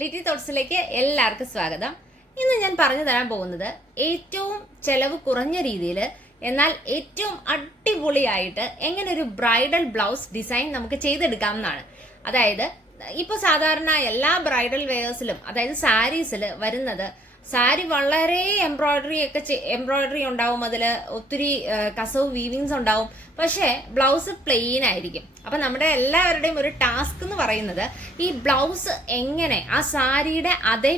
ലിറ്റി തോട്ട്സിലേക്ക് എല്ലാവർക്കും സ്വാഗതം. ഇന്ന് ഞാൻ പറഞ്ഞു തരാൻ പോകുന്നത് ഏറ്റവും ചെലവ് കുറഞ്ഞ രീതിയിൽ എന്നാൽ ഏറ്റവും അടിപൊളിയായിട്ട് എങ്ങനെ ഒരു ബ്രൈഡൽ ബ്ലൗസ് ഡിസൈൻ നമുക്ക് ചെയ്തെടുക്കാം എന്നാണ് അതായത് ഇപ്പോൾ സാധാരണ എല്ലാ ബ്രൈഡൽ വെയേഴ്സിലും അതായത് സാരീസിൽ വരുന്നത് സാരി വളരെ എംബ്രോയിഡറി ഒക്കെ എംബ്രോയിഡറി ഉണ്ടാവും. അതിൽ ഒത്തിരി കസവ് വീവിങ്സ് ഉണ്ടാവും. പക്ഷേ ബ്ലൗസ് പ്ലെയിൻ ആയിരിക്കും. അപ്പം നമ്മുടെ എല്ലാവരുടെയും ഒരു ടാസ്ക് എന്ന് പറയുന്നത് ഈ ബ്ലൗസ് എങ്ങനെ ആ സാരിയുടെ അതേ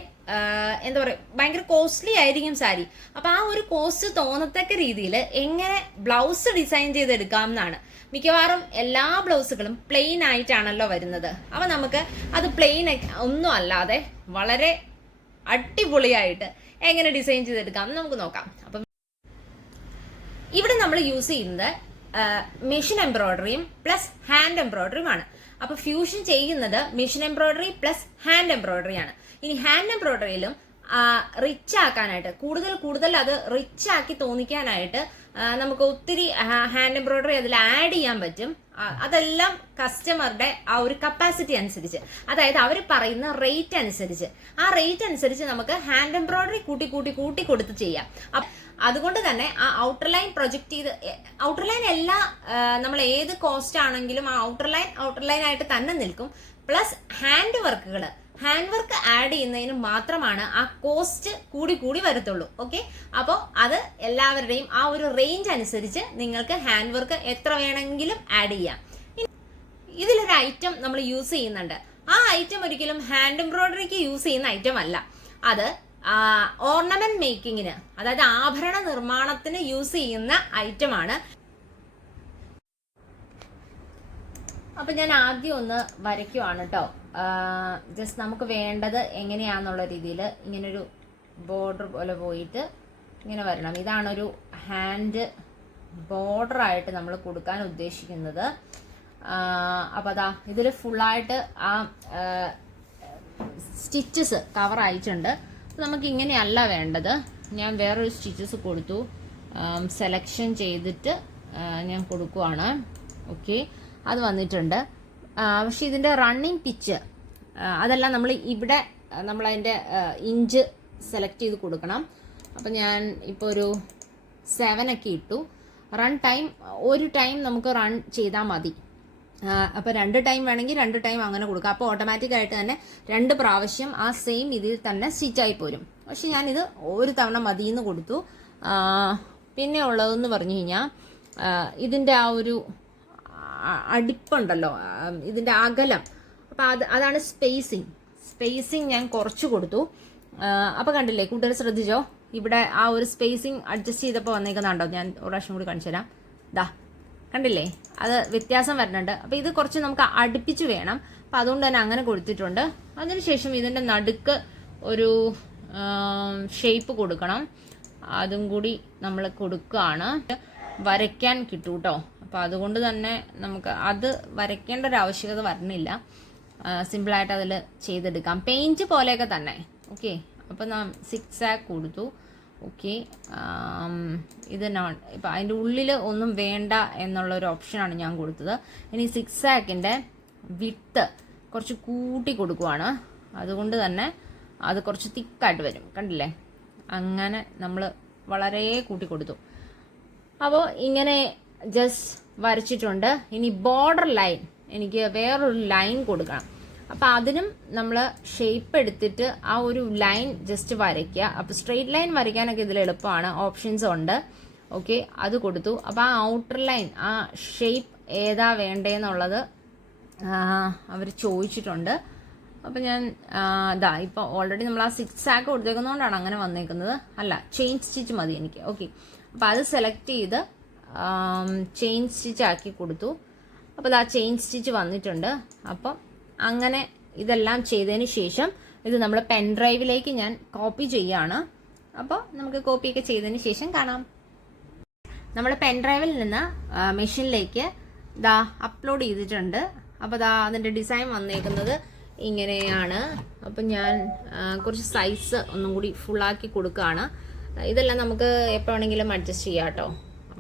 എന്താ പറയുക ഭയങ്കര കോസ്റ്റ്ലി ആയിരിക്കും സാരി. അപ്പോൾ ആ ഒരു കോസ്റ്റ് തോന്നത്തക്ക രീതിയിൽ എങ്ങനെ ബ്ലൗസ് ഡിസൈൻ ചെയ്തെടുക്കാം എന്നാണ്. മിക്കവാറും എല്ലാ ബ്ലൗസുകളും പ്ലെയിൻ ആയിട്ടാണല്ലോ വരുന്നത്. അപ്പോൾ നമുക്ക് അത് പ്ലെയിൻ ഒന്നും അല്ലാതെ വളരെ അടിപൊളിയായിട്ട് എങ്ങനെ ഡിസൈൻ ചെയ്തെടുക്കാം നമുക്ക് നോക്കാം. അപ്പം ഇവിടെ നമ്മൾ യൂസ് ചെയ്യുന്നത് മെഷീൻ എംബ്രോയിഡറിയും പ്ലസ് ഹാൻഡ് എംബ്രോയിഡറിയുമാണ് അപ്പൊ ഫ്യൂഷൻ ചെയ്യുന്നത് machine embroidery plus hand embroidery ആണ്. ഇനി ഹാൻഡ് എംബ്രോയിഡറിയിലും റിച്ച് ആക്കാനായിട്ട് കൂടുതൽ കൂടുതൽ അത് റിച്ച് ആക്കി തോന്നിക്കാനായിട്ട് നമുക്ക് ഒത്തിരി ഹാൻഡ് എംബ്രോയിഡറി അതിൽ ആഡ് ചെയ്യാൻ പറ്റും. അതെല്ലാം കസ്റ്റമറുടെ ആ ഒരു കപ്പാസിറ്റി അനുസരിച്ച്. അതായത് അവർ പറയുന്ന റേറ്റ് അനുസരിച്ച്. ആ റേറ്റ് അനുസരിച്ച് നമുക്ക് ഹാൻഡ് എംബ്രോയിഡറി കൂട്ടി കൂട്ടി കൂട്ടി കൊടുത്ത് ചെയ്യാം. അതുകൊണ്ട് തന്നെ ആ ഔട്ടർ ലൈൻ പ്രൊജക്ട് ചെയ്ത് ഔട്ടർ ലൈൻ എല്ലാ നമ്മൾ ഏത് കോസ്റ്റ് ആണെങ്കിലും ആ ഔട്ടർ ലൈൻ ഔട്ടർ ലൈൻ ആയിട്ട് തന്നെ നിൽക്കും. പ്ലസ് ഹാൻഡ് വർക്കുകൾ ഹാൻഡ് വർക്ക് ആഡ് ചെയ്യുന്നതിന് മാത്രമാണ് ആ കോസ്റ്റ് കൂടി കൂടി വരത്തുള്ളൂ. ഓക്കെ അപ്പോൾ അത് എല്ലാവരുടെയും ആ ഒരു റേഞ്ച് അനുസരിച്ച് നിങ്ങൾക്ക് ഹാൻഡ് വർക്ക് എത്ര വേണമെങ്കിലും ആഡ് ചെയ്യാം. ഇതിലൊരു ഐറ്റം നമ്മൾ യൂസ് ചെയ്യുന്നുണ്ട്. ആ ഐറ്റം ഒരിക്കലും ഹാൻഡ് എംബ്രോയിഡറിക്ക് യൂസ് ചെയ്യുന്ന ഐറ്റം അല്ല. അത് ഓർണമെന്റ് മേക്കിങ്ങിന് അതായത് ആഭരണ നിർമ്മാണത്തിന് യൂസ് ചെയ്യുന്ന ഐറ്റമാണ് അപ്പൊ ഞാൻ ആദ്യം ഒന്ന് വരയ്ക്കുവാണ് കേട്ടോ ജസ്റ്റ് നമുക്ക് വേണ്ടത് എങ്ങനെയാന്നുള്ള രീതിയിൽ ഇങ്ങനൊരു ബോർഡർ പോലെ പോയിട്ട് ഇങ്ങനെ വരണം. ഇതാണൊരു ഹാൻഡ് ബോർഡർ ആയിട്ട് നമ്മൾ കൊടുക്കാൻ ഉദ്ദേശിക്കുന്നത്. അപ്പോൾ അതാ ഇതിൽ ഫുള്ളായിട്ട് ആ സ്റ്റിച്ചസ് കവർ ആയിട്ടുണ്ട്. നമുക്ക് ഇങ്ങനെയല്ല വേണ്ടത്. ഞാൻ വേറൊരു സ്റ്റിച്ചസ് കൊടുത്തു. സെലക്ഷൻ ചെയ്തിട്ട് ഞാൻ കൊടുക്കുവാണ്. ഓക്കെ അത് വന്നിട്ടുണ്ട്. പക്ഷെ ഇതിന്റെ റണ്ണിങ് പിച്ച് അതെല്ലാം നമ്മൾ ഇവിടെ നമ്മൾ അതിന്റെ ഇഞ്ച് സെലക്ട് ചെയ്ത് കൊടുക്കണം. അപ്പം ഞാൻ ഇപ്പോൾ ഒരു സെവൻ ഒക്കെ ഇട്ടു. റൺ ടൈം ഒരു ടൈം നമുക്ക് റൺ ചെയ്താൽ മതി. അപ്പോൾ രണ്ട് ടൈം വേണമെങ്കിൽ രണ്ട് ടൈം അങ്ങനെ കൊടുക്കാം. അപ്പോൾ ഓട്ടോമാറ്റിക് ആയിട്ട് തന്നെ രണ്ട് പ്രാവശ്യം ആ സെയിം ഇതിൽ തന്നെ സ്റ്റിച്ചായി പോരും. പക്ഷെ ഞാനിത് ഒരു തവണ മതിയെന്ന് കൊടുത്തു. പിന്നെ ഉള്ളതെന്ന് പറഞ്ഞു കഴിഞ്ഞാൽ ഇതിന്റെ ആ ഒരു അടിപ്പുണ്ടല്ലോ ഇതിന്റെ അകലം. അപ്പോൾ അത് അതാണ് സ്പേസിങ് സ്പേസിങ് ഞാൻ കുറച്ച് കൊടുത്തു. അപ്പോൾ കണ്ടില്ലേ കൂട്ടുകാർ ശ്രദ്ധിച്ചോ? ഇവിടെ ആ ഒരു സ്പേസിങ് അഡ്ജസ്റ്റ് ചെയ്തപ്പോൾ വന്നേക്കുന്നുണ്ടോ? ഞാൻ ഒരു പ്രാവശ്യം കൂടി കാണിച്ചു തരാം. ദാ കണ്ടില്ലേ? അത് വ്യത്യാസം വരുന്നുണ്ട്. അപ്പോൾ ഇത് കുറച്ച് നമുക്ക് അടുപ്പിച്ച് വേണം. അപ്പം അതുകൊണ്ട് തന്നെ അങ്ങനെ കൊടുത്തിട്ടുണ്ട്. അതിനുശേഷം ഇതിന്റെ നടുക്ക് ഒരു ഷേപ്പ് കൊടുക്കണം. അതും കൂടി നമ്മൾ കൊടുക്കുകയാണ് വരയ്ക്കാൻ കിട്ടും കേട്ടോ അപ്പോൾ അതുകൊണ്ട് തന്നെ നമുക്ക് അത് വരയ്ക്കേണ്ട ഒരു ആവശ്യകത വരണില്ല സിമ്പിളായിട്ട് അതിൽ ചെയ്തെടുക്കാം. പെയിന്റ് പോലെയൊക്കെ തന്നെ. ഓക്കെ അപ്പോൾ നാം സിക്സ് ആക്ക് കൊടുത്തു ഓക്കെ ഇത് നോൺ ഇപ്പം അതിന്റെ ഉള്ളിൽ ഒന്നും വേണ്ട എന്നുള്ള ഒരു ഓപ്ഷനാണ് ഞാൻ കൊടുത്തത്. ഇനി സിക്സ് ആക്കിന്റെ വിട്ട് കുറച്ച് കൂട്ടി കൊടുക്കുവാണ്. അതുകൊണ്ട് തന്നെ അത് കുറച്ച് തിക്കായിട്ട് വരും. കണ്ടില്ലേ? അങ്ങനെ നമ്മൾ വളരെ കൂട്ടി കൊടുത്തു. അപ്പോൾ ഇങ്ങനെ ജസ്റ്റ് വരച്ചിട്ടുണ്ട്. ഇനി ബോർഡർ ലൈൻ എനിക്ക് വേറൊരു ലൈൻ കൊടുക്കണം. അപ്പോൾ അതിനും നമ്മൾ ഷേപ്പ് എടുത്തിട്ട് ആ ഒരു ലൈൻ ജസ്റ്റ് വരയ്ക്കുക. അപ്പോൾ സ്ട്രെയിറ്റ് ലൈൻ വരയ്ക്കാനൊക്കെ ഇതിൽ എളുപ്പമാണ്. ഓപ്ഷൻസ് ഉണ്ട്. ഓക്കെ അത് കൊടുത്തു. അപ്പോൾ ആ ഔട്ടർ ലൈൻ ആ ഷേപ്പ് ഏതാ വേണ്ടതെന്നുള്ളത് അവർ ചോദിച്ചിട്ടുണ്ട്. അപ്പം ഞാൻ ഇതാ ഇപ്പോൾ ഓൾറെഡി നമ്മൾ ആ സിക്സ് ആക്ക് കൊടുത്തേക്കുന്നതുകൊണ്ടാണ് അങ്ങനെ വന്നേക്കുന്നത്. അല്ല ചെയിൻ സ്റ്റിച്ച് മതി എനിക്ക്. ഓക്കെ അപ്പോൾ അത് സെലക്ട് ചെയ്ത് ചെയിൻ സ്റ്റിച്ച് ആക്കി കൊടുത്തു. അപ്പോൾ ആ ചെയിൻ സ്റ്റിച്ച് വന്നിട്ടുണ്ട്. അപ്പം അങ്ങനെ ഇതെല്ലാം ചെയ്തതിന് ശേഷം ഇത് നമ്മൾ പെൻ ഡ്രൈവിലേക്ക് ഞാൻ കോപ്പി ചെയ്യാണ്. അപ്പോൾ നമുക്ക് കോപ്പിയൊക്കെ ചെയ്തതിന് ശേഷം കാണാം. നമ്മൾ പെൻ ഡ്രൈവിൽ നിന്ന് മെഷീനിലേക്ക് ദാ അപ്ലോഡ് ചെയ്തിട്ടുണ്ട്. അപ്പോൾ ദാ അതിന്റെ ഡിസൈൻ വന്നേക്കുന്നത് ഇങ്ങനെയാണ്. അപ്പം ഞാൻ കുറച്ച് സൈസ് ഒന്നും കൂടി ഫുള്ളാക്കി കൊടുക്കുകയാണ് ഇതെല്ലാം നമുക്ക് എപ്പോഴാണെങ്കിലും അഡ്ജസ്റ്റ് ചെയ്യാം കേട്ടോ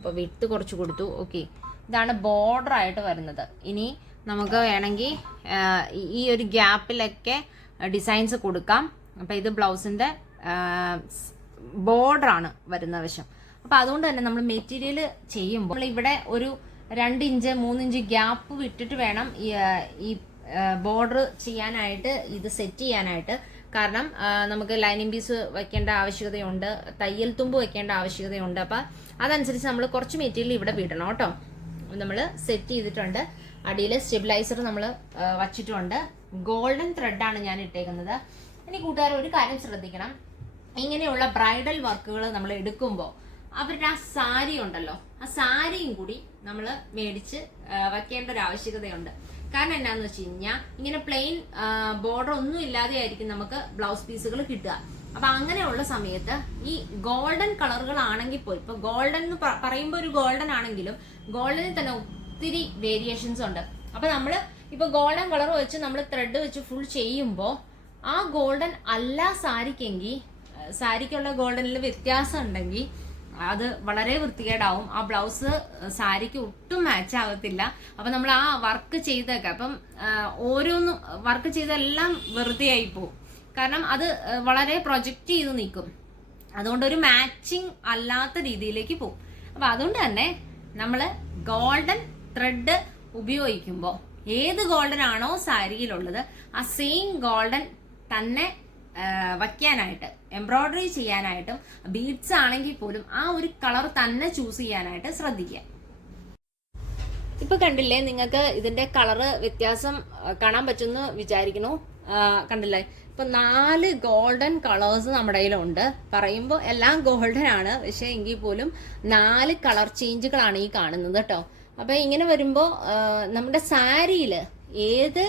അപ്പോൾ വിട്ട് കുറച്ച് കൊടുത്തു. ഓക്കെ ഇതാണ് ബോർഡർ ആയിട്ട് വരുന്നത്. ഇനി നമുക്ക് വേണമെങ്കിൽ ഈ ഒരു ഗ്യാപ്പിലൊക്കെ ഡിസൈൻസ് കൊടുക്കാം. അപ്പോൾ ഇത് ബ്ലൗസിന്റെ ബോർഡറാണ് വരുന്ന വശം. അപ്പോൾ അതുകൊണ്ട് തന്നെ നമ്മൾ മെറ്റീരിയൽ ചെയ്യുമ്പോൾ നമ്മൾ ഇവിടെ ഒരു രണ്ട് ഇഞ്ച് മൂന്ന് ഇഞ്ച് ഗ്യാപ്പ് വിട്ടിട്ട് വേണം ഈ ബോർഡർ ചെയ്യാനായിട്ട് ഇത് സെറ്റ് ചെയ്യാനായിട്ട് കാരണം നമുക്ക് ലൈനിങ് പീസ് വെക്കേണ്ട ആവശ്യകതയുണ്ട് തയ്യൽ തുമ്പ് വെക്കേണ്ട ആവശ്യകതയുണ്ട്. അപ്പം അതനുസരിച്ച് നമ്മൾ കുറച്ച് മെറ്റീരിയൽ ഇവിടെ വിടണം കേട്ടോ. നമ്മൾ സെറ്റ് ചെയ്തിട്ടുണ്ട്. അടിയിൽ സ്റ്റെബിലൈസർ നമ്മൾ വച്ചിട്ടുണ്ട്. ഗോൾഡൻ ത്രെഡാണ് ഞാൻ ഇട്ടേക്കുന്നത്. ഇനി കൂട്ടുകാർ ഒരു കാര്യം ശ്രദ്ധിക്കണം. ഇങ്ങനെയുള്ള ബ്രൈഡൽ വർക്കുകൾ നമ്മൾ എടുക്കുമ്പോൾ അവരുടെ ആ സാരി ഉണ്ടല്ലോ ആ സാരിയും കൂടി നമ്മൾ മേടിച്ച് വയ്ക്കേണ്ട ഒരു ആവശ്യകതയുണ്ട്. കാരണം എന്നാന്ന് വെച്ച് കഴിഞ്ഞാൽ ഇങ്ങനെ പ്ലെയിൻ ബോർഡർ ഒന്നും ഇല്ലാതെ ആയിരിക്കും നമുക്ക് ബ്ലൗസ് പീസുകൾ കിട്ടുക. അപ്പൊ അങ്ങനെയുള്ള സമയത്ത് ഈ ഗോൾഡൻ കളറുകൾ കളറുകളാണെങ്കിൽ പോയി ഇപ്പൊ ഗോൾഡൻ എന്ന് പറയുമ്പോൾ ഒരു ഗോൾഡൻ ആണെങ്കിലും ഗോൾഡനിൽ തന്നെ ഒത്തിരി വേരിയേഷൻസ് ഉണ്ട്. അപ്പൊ നമ്മൾ ഇപ്പൊ ഗോൾഡൻ കളർ വെച്ച് നമ്മൾ ത്രെഡ് വെച്ച് ഫുൾ ചെയ്യുമ്പോൾ ആ ഗോൾഡൻ അല്ല സാരിക്കെങ്കിൽ സാരിക്കുള്ള ഗോൾഡനിൽ വ്യത്യാസം ഉണ്ടെങ്കിൽ അത് വളരെ വൃത്തികേടാവും. ആ ബ്ലൗസ് സാരിക്ക് ഒട്ടും മാച്ച് ആകത്തില്ല. അപ്പൊ നമ്മൾ ആ വർക്ക് ചെയ്തൊക്കെ അപ്പം ഓരോന്നും വർക്ക് ചെയ്തെല്ലാം വെറുതെ ആയി പോകും കാരണം അത് വളരെ പ്രൊജക്റ്റ് ചെയ്ത് നിൽക്കും. അതുകൊണ്ട് ഒരു മാച്ചിങ് അല്ലാത്ത രീതിയിലേക്ക് പോകും അപ്പൊ അതുകൊണ്ട് തന്നെ നമ്മൾ ഗോൾഡൻ ത്രെഡ് ഉപയോഗിക്കുമ്പോൾ ഏത് ഗോൾഡൻ ആണോ സാരിയിലുള്ളത് ആ സെയിം ഗോൾഡൻ തന്നെ വയ്ക്കാനായിട്ട് എംബ്രോയിഡറി ചെയ്യാനായിട്ടും ബീഡ്സ് ആണെങ്കിൽ പോലും ആ ഒരു കളർ തന്നെ ചൂസ് ചെയ്യാനായിട്ട് ശ്രദ്ധിക്കുക. ഇപ്പൊ കണ്ടില്ലേ നിങ്ങൾക്ക് ഇതിന്റെ കളറ് വ്യത്യാസം കാണാൻ പറ്റുമെന്ന് വിചാരിക്കണോ കണ്ടില്ലേ? ഇപ്പൊ നാല് ഗോൾഡൻ കളേഴ്സ് നമ്മുടെ കയ്യിലുണ്ട്. പറയുമ്പോൾ എല്ലാം ഗോൾഡൻ ആണ്. പക്ഷെ എങ്കിൽ പോലും നാല് കളർ ചേഞ്ചുകളാണ് ഈ കാണുന്നത് കേട്ടോ. അപ്പൊ ഇങ്ങനെ വരുമ്പോൾ നമ്മുടെ സാരിയിൽ ഏത്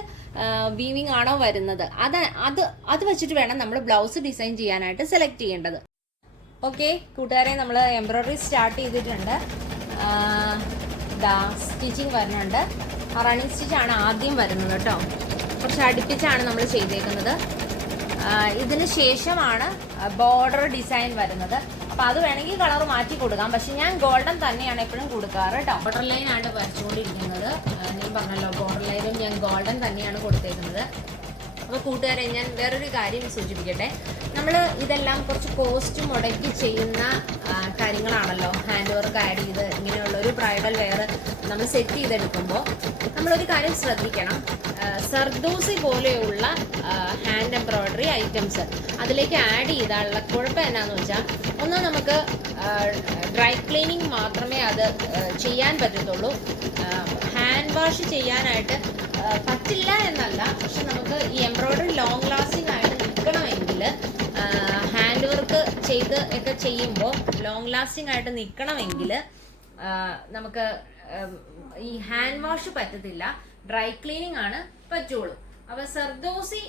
വീവിങ് ആണോ വരുന്നത്. അത് അത് അത് വെച്ചിട്ട് വേണം നമ്മൾ ബ്ലൗസ് ഡിസൈൻ ചെയ്യാനായിട്ട് സെലക്ട് ചെയ്യേണ്ടത്. ഓക്കെ കൂട്ടുകാരെ നമ്മൾ എംബ്രോയിഡറി സ്റ്റാർട്ട് ചെയ്തിട്ടുണ്ട്. സ്റ്റിച്ചിങ് വരുന്നുണ്ട്. റണ്ണിങ് സ്റ്റിച്ചാണ് ആദ്യം വരുന്നത് കേട്ടോ. കുറച്ച് അടുപ്പിച്ചാണ് നമ്മൾ ചെയ്തേക്കുന്നത്. ഇതിന് ശേഷമാണ് ബോർഡർ ഡിസൈൻ വരുന്നത്. അപ്പൊ അത് വേണമെങ്കിൽ കളർ മാറ്റി കൊടുക്കാം. പക്ഷെ ഞാൻ ഗോൾഡൻ തന്നെയാണ് എപ്പോഴും കൊടുക്കാറ് കേട്ടോ. ബോർഡർ ലൈൻ ആണ് വരച്ചുകൊണ്ടിരിക്കുന്നത്. നീ പറഞ്ഞല്ലോ ബോർഡർ ഞാൻ ഗോൾഡൻ തന്നെയാണ് കൊടുത്തേക്കുന്നത്. അപ്പോൾ കൂട്ടുകാരെ ഞാൻ വേറൊരു കാര്യം സൂചിപ്പിക്കട്ടെ. നമ്മൾ ഇതെല്ലാം കുറച്ച് കോസ്റ്റ് മുടക്കി ചെയ്യുന്ന കാര്യങ്ങളാണല്ലോ. ഹാൻഡ് വർക്ക് ആഡ് ചെയ്ത് ഇങ്ങനെയുള്ള ഒരു ബ്രൈഡൽ വെയർ നമ്മൾ സെറ്റ് ചെയ്തെടുക്കുമ്പോൾ നമ്മളൊരു കാര്യം ശ്രദ്ധിക്കണം. സർദോസി പോലെയുള്ള ഹാൻഡ് എംബ്രോയ്ഡറി ഐറ്റംസ് അതിലേക്ക് ആഡ് ചെയ്താലുള്ള കുഴപ്പം എന്നാന്ന് വെച്ചാൽ ഒന്ന് നമുക്ക് ഡ്രൈ ക്ലീനിങ് മാത്രമേ അത് ചെയ്യാൻ പറ്റത്തുള്ളൂ. ഹാൻഡ് വാഷ് ചെയ്യാനായിട്ട് പറ്റില്ല എന്നല്ല. പക്ഷെ നമുക്ക് ഈ എംബ്രോയ്ഡറി ലോങ് ലാസ്റ്റിംഗ് ആയിട്ട് നിൽക്കണമെങ്കിൽ ഹാൻഡ് വർക്ക് ചെയ്ത് ഒക്കെ ചെയ്യുമ്പോൾ ലോങ് ലാസ്റ്റിംഗ് ആയിട്ട് നിൽക്കണമെങ്കിൽ നമുക്ക് ഈ ഹാൻഡ് വാഷ് പറ്റത്തില്ല. ഡ്രൈ ക്ലീനിങ് ആണ് പറ്റുള്ളൂ. അപ്പൊ സർദോസി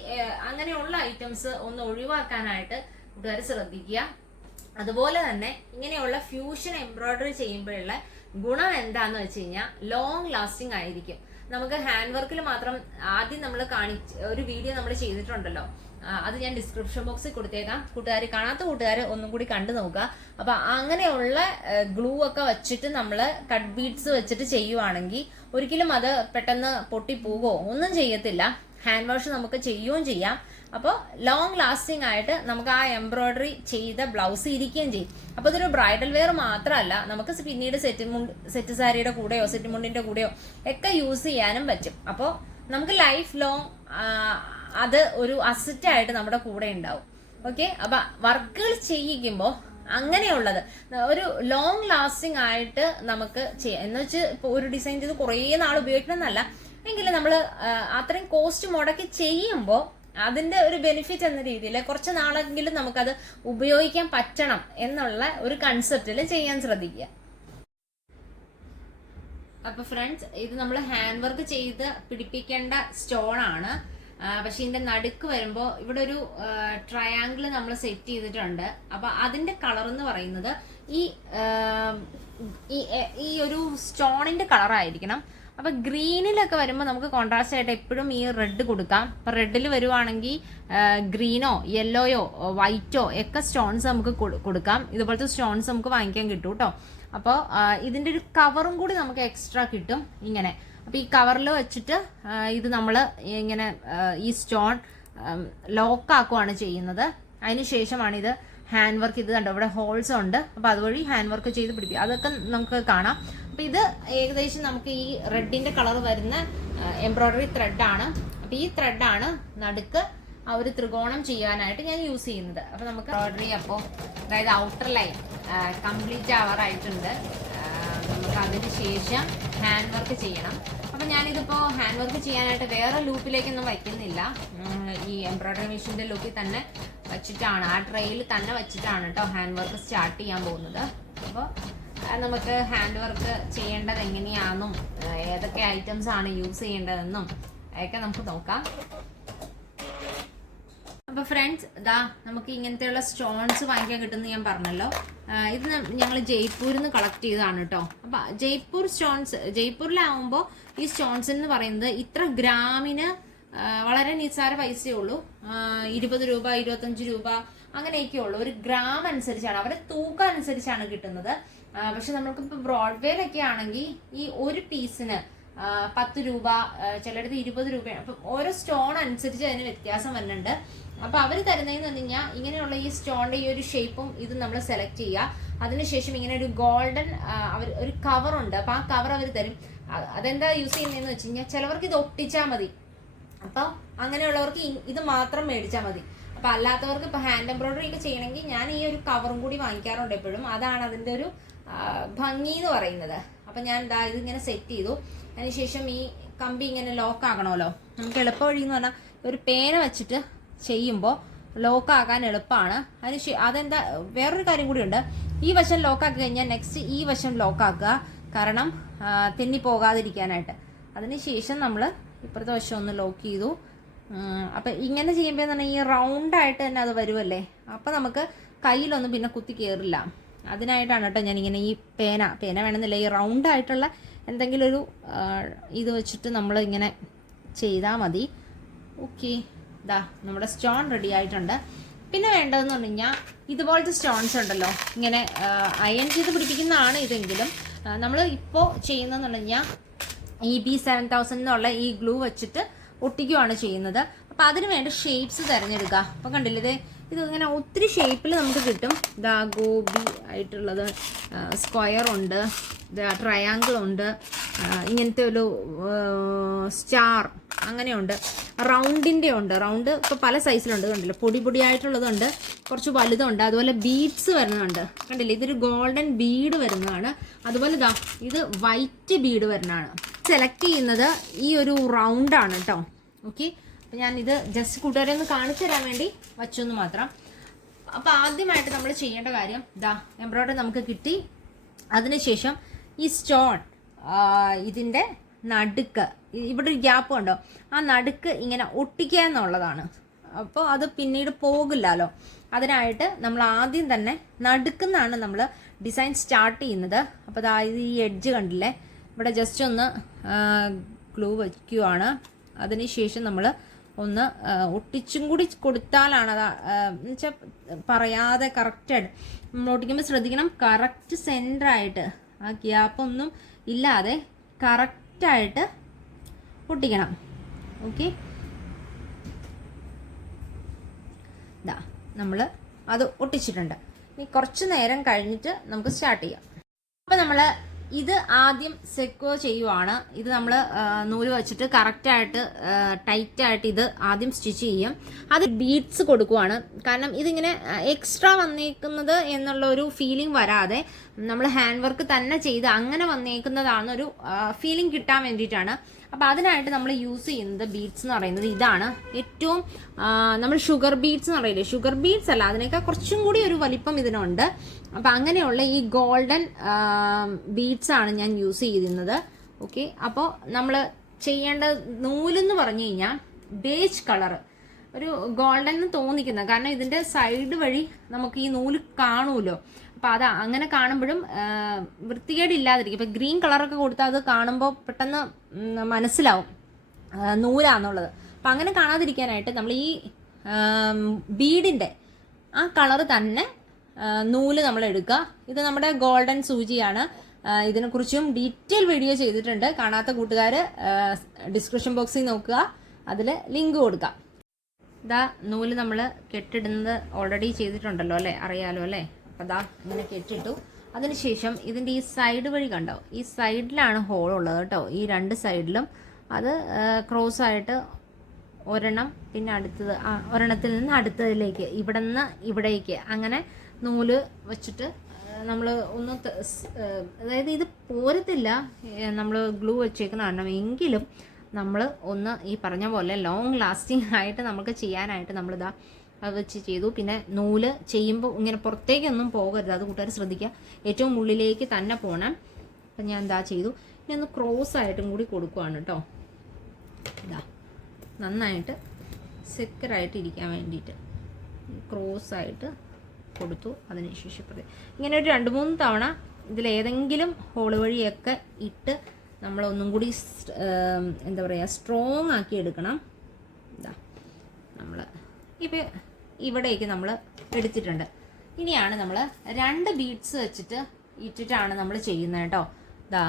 അങ്ങനെയുള്ള ഐറ്റംസ് ഒന്ന് ഒഴിവാക്കാനായിട്ട് കൂട്ടുകാർ ശ്രദ്ധിക്കുക. അതുപോലെ തന്നെ ഇങ്ങനെയുള്ള ഫ്യൂഷൻ എംബ്രോയിഡറി ചെയ്യുമ്പോഴുള്ള ഗുണം എന്താന്ന് വെച്ച് കഴിഞ്ഞാൽ ലോങ് ലാസ്റ്റിംഗ് ആയിരിക്കും. നമുക്ക് ഹാൻഡ് വർക്കിൽ മാത്രം ആദ്യം നമ്മൾ കാണിച്ച് ഒരു വീഡിയോ നമ്മൾ ചെയ്തിട്ടുണ്ടല്ലോ. അത് ഞാൻ ഡിസ്ക്രിപ്ഷൻ ബോക്സിൽ കൊടുത്തേക്കാം. കൂട്ടുകാർ കാണാത്ത കൂട്ടുകാർ ഒന്നും കൂടി കണ്ടു നോക്കുക. അപ്പൊ അങ്ങനെയുള്ള ഗ്ലൂ ഒക്കെ വെച്ചിട്ട് നമ്മൾ കട്ട് ബീഡ്സ് വെച്ചിട്ട് ചെയ്യുവാണെങ്കിൽ ഒരിക്കലും അത് പെട്ടെന്ന് പൊട്ടിപ്പോകുമോ ഒന്നും ചെയ്യത്തില്ല. ഹാൻഡ് വാഷ് നമുക്ക് ചെയ്യുകയും ചെയ്യാം. അപ്പോൾ ലോങ് ലാസ്റ്റിംഗ് ആയിട്ട് നമുക്ക് ആ എംബ്രോയിഡറി ചെയ്ത ബ്ലൗസ് ഇരിക്കുകയും ചെയ്യും. അപ്പോൾ ഇതൊരു ബ്രൈഡൽ വെയർ മാത്രമല്ല നമുക്ക് പിന്നീട് സെറ്റ് മുണ്ട് സെറ്റ് സാരിയുടെ കൂടെയോ സെറ്റ് മുണ്ടിന്റെ കൂടെയോ ഒക്കെ യൂസ് ചെയ്യാനും പറ്റും. അപ്പോൾ നമുക്ക് ലൈഫ് ലോങ് അത് ഒരു അസറ്റ് ആയിട്ട് നമ്മുടെ കൂടെ ഉണ്ടാവും. ഓക്കെ അപ്പൊ വർക്കുകൾ ചെയ്യിക്കുമ്പോൾ അങ്ങനെയുള്ളത്. ഒരു ലോങ് ലാസ്റ്റിംഗ് ആയിട്ട് നമുക്ക് ചെയ്യാം. എന്ന് വെച്ച് ഇപ്പോൾ ഒരു ഡിസൈൻ ചെയ്ത് കുറേ നാൾ ഉപയോഗിക്കണം എന്നല്ല എങ്കിലും നമ്മൾ അത്രയും കോസ്റ്റ് മുടക്കി ചെയ്യുമ്പോൾ അതിന്റെ ഒരു ബെനിഫിറ്റ് എന്ന രീതിയിൽ കുറച്ച് നാളെങ്കിലും നമുക്കത് ഉപയോഗിക്കാൻ പറ്റണം എന്നുള്ള ഒരു കൺസെപ്റ്റിൽ ചെയ്യാൻ ശ്രദ്ധിക്കുക. അപ്പൊ ഫ്രണ്ട്സ് ഇത് നമ്മൾ ഹാൻഡ് വർക്ക് ചെയ്ത് പിടിപ്പിക്കേണ്ട ആ, പക്ഷെ ഇതിന്റെ നടുക്ക് വരുമ്പോൾ ഇവിടെ ഒരു ട്രയാങ്കിൾ നമ്മൾ സെറ്റ് ചെയ്തിട്ടുണ്ട്. അപ്പൊ അതിന്റെ കളർ എന്ന് പറയുന്നത് ഈ ഈ ഒരു സ്റ്റോണിന്റെ കളർ ആയിരിക്കണം അപ്പൊ ഗ്രീനിലൊക്കെ വരുമ്പോൾ നമുക്ക് കോൺട്രാസ്റ്റ് ആയിട്ട് എപ്പോഴും ഈ റെഡ് കൊടുക്കാം. അപ്പൊ റെഡിൽ വരുവാണെങ്കിൽ ഗ്രീനോ യെല്ലോയോ വൈറ്റോ ഒക്കെ സ്റ്റോൺസ് നമുക്ക് കൊടുക്കാം. ഇതുപോലത്തെ സ്റ്റോൺസ് നമുക്ക് വാങ്ങിക്കാൻ കിട്ടും കേട്ടോ അപ്പോൾ ഇതിന്റെ ഒരു കവറും കൂടി നമുക്ക് എക്സ്ട്രാ കിട്ടും ഇങ്ങനെ. അപ്പോൾ ഈ കവറിൽ വെച്ചിട്ട് ഇത് നമ്മൾ ഇങ്ങനെ ഈ സ്റ്റോൺ ലോക്കാക്കുവാണ് ചെയ്യുന്നത്. അതിന് ശേഷമാണ് ഇത് ഹാൻഡ് വർക്ക് ഇത് കണ്ടോ? ഇവിടെ ഹോൾസ് ഉണ്ട്. അപ്പോൾ അതുവഴി ഹാൻഡ് വർക്ക് ചെയ്ത് പിടിപ്പിക്കും. അതൊക്കെ നമുക്ക് കാണാം. അപ്പോൾ ഇത് ഏകദേശം നമുക്ക് ഈ റെഡിന്റെ കളർ വരുന്ന എംബ്രോയ്ഡറി ത്രെഡാണ് അപ്പോൾ ഈ ത്രെഡാണ് നടുക്ക് ആ ഒരു ത്രികോണം ചെയ്യാനായിട്ട് ഞാൻ യൂസ് ചെയ്യുന്നത്. അപ്പോൾ നമുക്ക് എംബ്രോയ്ഡറി അപ്പോൾ അതായത് ഔട്ടർ ലൈൻ കംപ്ലീറ്റ് ആവാറായിട്ടുണ്ട്. നമുക്ക് അതിന് ശേഷം ഹാൻഡ് വർക്ക് ചെയ്യണം. അപ്പം ഞാനിതിപ്പോൾ ഹാൻഡ് വർക്ക് ചെയ്യാനായിട്ട് വേറെ ലൂപ്പിലേക്കൊന്നും വയ്ക്കുന്നില്ല. ഈ എംബ്രോയ്ഡറി മെഷീന്റെ ലൂപ്പിൽ തന്നെ വെച്ചിട്ടാണ് ആ ട്രെയിൽ തന്നെ വെച്ചിട്ടാണ് കേട്ടോ ഹാൻഡ് വർക്ക് സ്റ്റാർട്ട് ചെയ്യാൻ പോകുന്നത്. അപ്പോൾ നമുക്ക് ഹാൻഡ് വർക്ക് ചെയ്യേണ്ടത് എങ്ങനെയാണെന്നും ഏതൊക്കെ ഐറ്റംസ് ആണ് യൂസ് ചെയ്യേണ്ടതെന്നും ഒക്കെ നമുക്ക് നോക്കാം. അപ്പൊ ഫ്രണ്ട്സ് ഇതാ നമുക്ക് ഇങ്ങനത്തെയുള്ള സ്റ്റോൺസ് വാങ്ങിക്കാൻ കിട്ടുമെന്ന് ഞാൻ പറഞ്ഞല്ലോ. ഇത് ഞങ്ങൾ ജയ്പൂരിൽ നിന്ന് കളക്ട് ചെയ്തതാണ് കേട്ടോ. അപ്പൊ ജയ്പൂർ സ്റ്റോൺസ് ജയ്പൂരിലാവുമ്പോൾ ഈ സ്റ്റോൺസ് എന്ന് പറയുന്നത് ഇത്ര ഗ്രാമിന് വളരെ നിസ്സാര പൈസയേ ഉള്ളൂ. ഇരുപത് രൂപ ഇരുപത്തഞ്ച് രൂപ അങ്ങനെയൊക്കെ ഉള്ളൂ. ഒരു ഗ്രാം അനുസരിച്ചാണ് അവരെ തൂക്കം അനുസരിച്ചാണ് കിട്ടുന്നത്. പക്ഷെ നമ്മൾക്കിപ്പോൾ ബ്രോഡ്വേയിലൊക്കെ ആണെങ്കിൽ ഈ ഒരു പീസിന് പത്ത് രൂപ ചിലടത്ത് ഇരുപത് രൂപയാണ് അപ്പം ഓരോ സ്റ്റോൺ അനുസരിച്ച് അതിന് വ്യത്യാസം വരുന്നുണ്ട്. അപ്പൊ അവർ തരുന്നതെന്ന് പറഞ്ഞു കഴിഞ്ഞാൽ ഇങ്ങനെയുള്ള ഈ സ്റ്റോണിന്റെ ഈ ഒരു ഷേപ്പും ഇത് നമ്മൾ സെലക്ട് ചെയ്യുക. അതിനുശേഷം ഇങ്ങനെ ഒരു ഗോൾഡൻ അവർ ഒരു കവർ ഉണ്ട്. അപ്പൊ ആ കവർ അവർ തരും. അതെന്താ യൂസ് ചെയ്യുന്നതെന്ന് വെച്ച് കഴിഞ്ഞാൽ ചിലവർക്ക് ഇത് ഒട്ടിച്ചാൽ മതി. അപ്പോൾ അങ്ങനെയുള്ളവർക്ക് ഇത് മാത്രം മേടിച്ചാൽ മതി. അപ്പൊ അല്ലാത്തവർക്ക് ഇപ്പൊ ഹാൻഡ് എംബ്രോയിഡറി ഒക്കെ ചെയ്യണമെങ്കിൽ ഞാൻ ഈ ഒരു കവറും കൂടി വാങ്ങിക്കാറുണ്ട് എപ്പോഴും. അതാണ് അതിന്റെ ഒരു ഭംഗി എന്ന് പറയുന്നത്. അപ്പൊ ഞാൻ ദാ ഇതിങ്ങനെ സെറ്റ് ചെയ്തു. അതിനുശേഷം ഈ കമ്പി ഇങ്ങനെ ലോക്ക് ആക്കണമല്ലോ നമുക്ക് എളുപ്പ വഴി എന്ന് പറഞ്ഞാൽ ഒരു പേന വെച്ചിട്ട് ചെയ്യുമ്പോൾ ലോക്ക് ആക്കാൻ എളുപ്പമാണ് അതിന് അതെന്താ വേറൊരു കാര്യം കൂടിയുണ്ട് ഈ വശം ലോക്ക് ആക്കി കഴിഞ്ഞാൽ നെക്സ്റ്റ് ഈ വശം ലോക്ക് ആക്കുക. കാരണം തെന്നി പോകാതിരിക്കാനായിട്ട്. അതിനുശേഷം നമ്മൾ ഇപ്പുറത്തെ വശം ഒന്ന് ലോക്ക് ചെയ്തു. അപ്പൊ ഇങ്ങനെ ചെയ്യുമ്പോൾ തന്നെ ഈ റൗണ്ട് ആയിട്ട് തന്നെ അത് വരുമല്ലേ അപ്പൊ നമുക്ക് കയ്യിലൊന്നും പിന്നെ കുത്തി കയറില്ല അതിനായിട്ടാണ് കേട്ടോ ഞാൻ ഇങ്ങനെ ഈ പേന പേന വേണമെന്നില്ല ഈ റൗണ്ട് ആയിട്ടുള്ള എന്തെങ്കിലും ഒരു ഇത് വെച്ചിട്ട് നമ്മൾ ഇങ്ങനെ ചെയ്താൽ മതി. ഓക്കെ ഇതാ നമ്മുടെ സ്റ്റോൺ റെഡി ആയിട്ടുണ്ട്. പിന്നെ വേണ്ടതെന്ന് പറഞ്ഞു കഴിഞ്ഞാൽ ഇതുപോലത്തെ സ്റ്റോൺസ് ഉണ്ടല്ലോ. ഇങ്ങനെ അയൺ ചെയ്ത് പിടിപ്പിക്കുന്നതാണ് ഇതെങ്കിലും. നമ്മൾ ഇപ്പോൾ ചെയ്യുന്നതെന്ന് പറഞ്ഞു കഴിഞ്ഞാൽ ഇ ബി സെവൻ തൗസൻഡ് എന്നുള്ള ഈ ഗ്ലൂ വെച്ചിട്ട് ഒട്ടിക്കുകയാണ് ചെയ്യുന്നത്. അപ്പോൾ അതിന് വേണ്ട ഷേപ്സ് തിരഞ്ഞെടുക്കുക. അപ്പോൾ കണ്ടില്ലേ ഇത്? ഇങ്ങനെ ഒത്തിരി ഷേപ്പിൽ നമുക്ക് കിട്ടും. ഇതാ ഗോബി ആയിട്ടുള്ളത് സ്ക്വയർ ഉണ്ട്. ഇതാ ട്രയാങ്കിൾ ഉണ്ട്. ഇങ്ങനത്തെ ഒരു സ്റ്റാർ അങ്ങനെയുണ്ട്. റൗണ്ടിന്റെ ഉണ്ട്. റൗണ്ട് ഇപ്പോൾ പല സൈസിലുണ്ട് കണ്ടില്ല? പൊടി പൊടിയായിട്ടുള്ളതുണ്ട്. കുറച്ച് വലുതുണ്ട്. അതുപോലെ ബീഡ്സ് വരുന്നുണ്ട്. കണ്ടില്ലേ? ഇതൊരു ഗോൾഡൻ ബീഡ് വരുന്നതാണ്. അതുപോലെ ഇതാ ഇത് വൈറ്റ് ബീഡ് വരുന്നതാണ്. സെലക്ട് ചെയ്യുന്നത് ഈ ഒരു റൗണ്ടാണ് കേട്ടോ ഓക്കെ അപ്പം ഞാനിത് ജസ്റ്റ് കൂട്ടുകാരെ ഒന്ന് കാണിച്ചു തരാൻ വേണ്ടി വച്ചൊന്ന് മാത്രം. അപ്പോൾ ആദ്യമായിട്ട് നമ്മൾ ചെയ്യേണ്ട കാര്യം ദാ എംബ്രോയ്ഡറി നമുക്ക് കിട്ടി. അതിനുശേഷം ഈ സ്റ്റോൺ ഇതിന്റെ നടുക്ക് ഇവിടെ ഒരു ഗ്യാപ്പ് ഉണ്ടോ ആ നടുക്ക് ഇങ്ങനെ ഒട്ടിക്കുക എന്നുള്ളതാണ്. അപ്പോൾ അത് പിന്നീട് പോകില്ലല്ലോ. അതിനായിട്ട് നമ്മൾ ആദ്യം തന്നെ നടുക്കുന്നാണ് നമ്മൾ ഡിസൈൻ സ്റ്റാർട്ട് ചെയ്യുന്നത്. അപ്പോൾ അതായത് ഈ എഡ്ജ് കണ്ടില്ലേ? ഇവിടെ ജസ്റ്റ് ഒന്ന് ഗ്ലൂ വയ്ക്കുവാണ് അതിനുശേഷം നമ്മൾ ഒന്ന് ഒട്ടിച്ചും കൂടി കൊടുത്താലാണ് അത് എന്നുവെച്ചാൽ പറയാതെ കറക്റ്റായിട്ട് നമ്മൾ ഒട്ടിക്കുമ്പോൾ ശ്രദ്ധിക്കണം. കറക്റ്റ് സെന്ററായിട്ട് ആ ഗ്യാപ്പൊന്നും ഇല്ലാതെ കറക്റ്റായിട്ട് ഒട്ടിക്കണം. ഓക്കെ ഇതാ നമ്മൾ അത് ഒട്ടിച്ചിട്ടുണ്ട്. ഇനി കുറച്ച് നേരം കഴിഞ്ഞിട്ട് നമുക്ക് സ്റ്റാർട്ട് ചെയ്യാം. അപ്പോൾ നമ്മൾ ഇത് ആദ്യം സെക്യൂർ ചെയ്യുവാണ്. ഇത് നമ്മൾ നൂൽ വെച്ചിട്ട് കറക്റ്റായിട്ട് ടൈറ്റായിട്ട് ഇത് ആദ്യം സ്റ്റിച്ച് ചെയ്യും. അത് ബീഡ്സ് കൊടുക്കുവാണ്. കാരണം ഇതിങ്ങനെ എക്സ്ട്രാ വന്നേക്കുന്നത് എന്നുള്ള ഒരു ഫീലിംഗ് വരാതെ നമ്മൾ ഹാൻഡ് വർക്ക് തന്നെ ചെയ്ത് അങ്ങനെ വന്നേക്കുന്നതാണെന്നൊരു ഫീലിംഗ് കിട്ടാൻ വേണ്ടിയിട്ടാണ്. അപ്പോൾ അതിനായിട്ട് നമ്മൾ യൂസ് ചെയ്യുന്നത് ബീഡ്സ് എന്ന് പറയുന്നത് ഇതാണ്. ഏറ്റവും നമ്മൾ ഷുഗർ ബീഡ്സ് എന്ന് പറയില്ലേ? ഷുഗർ ബീഡ്സ് അല്ല അതിനേക്കാൾ കുറച്ചും കൂടി ഒരു വലിപ്പം ഇതിനുണ്ട്. അപ്പോൾ അങ്ങനെയുള്ള ഈ ഗോൾഡൻ ബീഡ്സ് ആണ് ഞാൻ യൂസ് ചെയ്യുന്നത്. ഓക്കെ അപ്പോൾ നമ്മൾ ചെയ്യേണ്ട നൂലെന്ന് പറഞ്ഞു കഴിഞ്ഞാൽ ബേജ് കളർ ഒരു ഗോൾഡൻ എന്ന് തോന്നിക്കുന്നത്. കാരണം ഇതിന്റെ സൈഡ് വഴി നമുക്ക് ഈ നൂൽ കാണുമല്ലോ. അപ്പൊ അത് അങ്ങനെ കാണുമ്പോഴും വൃത്തികേടില്ലാതിരിക്കും. ഇപ്പൊ ഗ്രീൻ കളറൊക്കെ കൊടുത്താൽ അത് കാണുമ്പോൾ പെട്ടെന്ന് മനസ്സിലാവും. നൂലാന്നുള്ളത്. അപ്പം അങ്ങനെ കാണാതിരിക്കാനായിട്ട് നമ്മൾ ഈ ബീഡിന്റെ ആ കളറ് തന്നെ നൂൽ നമ്മൾ എടുക്കുക ഇത് നമ്മുടെ ഗോൾഡൻ സൂചിയാണ്. ഇതിനെക്കുറിച്ചും ഡീറ്റെയിൽ വീഡിയോ ചെയ്തിട്ടുണ്ട്. കാണാത്ത കൂട്ടുകാർ ഡിസ്ക്രിപ്ഷൻ ബോക്സിൽ നോക്കുക. അതിൽ ലിങ്ക് കൊടുക്കാം. ഇതാ നൂൽ നമ്മൾ കെട്ടിടുന്നത് ഓൾറെഡി ചെയ്തിട്ടുണ്ടല്ലോ അല്ലേ? അറിയാലോ അല്ലേ? അപ്പോൾ ദാ ഇങ്ങനെ കെട്ടിട്ടു അതിനുശേഷം ഇതിന്റെ ഈ സൈഡ് വഴി കണ്ടോ? ഈ സൈഡിലാണ് ഹോൾ ഉള്ളത് കേട്ടോ. ഈ രണ്ട് സൈഡിലും അത് ക്രോസ് ആയിട്ട് ഒരെണ്ണം പിന്നെ അടുത്തത് ഒരെണ്ണത്തിൽ നിന്ന് അടുത്തതിലേക്ക് ഇവിടെ നിന്ന് ഇവിടേക്ക് അങ്ങനെ നൂൽ വെച്ചിട്ട് നമ്മൾ ഒന്ന് അതായത് ഇത് പോരത്തില്ല നമ്മൾ ഗ്ലൂ വെച്ചേക്കുന്ന കാരണം. എങ്കിലും നമ്മൾ ഒന്ന് ഈ പറഞ്ഞ പോലെ ലോങ് ലാസ്റ്റിംഗ് ആയിട്ട് നമുക്ക് ചെയ്യാനായിട്ട് നമ്മളിതാ അത് വെച്ച് ചെയ്തു. പിന്നെ നൂൽ ചെയ്യുമ്പോൾ ഇങ്ങനെ പുറത്തേക്കൊന്നും പോകരുത്. അത് കൂട്ടുകാർ ശ്രദ്ധിക്കുക. ഏറ്റവും ഉള്ളിലേക്ക് തന്നെ പോകണം അപ്പം ഞാൻ എന്താ ചെയ്തു. ഇനി ഒന്ന് ക്രോസ് ആയിട്ടും കൂടി കൊടുക്കുവാണ് കേട്ടോ ഇതാ നന്നായിട്ട് സെക്യറായിട്ട് ഇരിക്കാൻ വേണ്ടിയിട്ട് ക്രോസ് ആയിട്ട് കൊടുത്തു. അതിനുശേഷം ഇങ്ങനെ ഒരു രണ്ട് മൂന്ന് തവണ ഇതിലേതെങ്കിലും ഹോൾ വഴിയൊക്കെ ഇട്ട് നമ്മൾ ഒന്നും കൂടി എന്താ പറയുക സ്ട്രോങ് ആക്കി എടുക്കണം. ഇതാ നമ്മൾ ഇപ്പം ഇവിടേക്ക് നമ്മൾ എടുത്തിട്ടുണ്ട്. ഇനിയാണ് നമ്മൾ രണ്ട് ബീഡ്സ് വെച്ചിട്ട് ഇട്ടിട്ടാണ് നമ്മൾ ചെയ്യുന്നത് കേട്ടോ. ഇതാ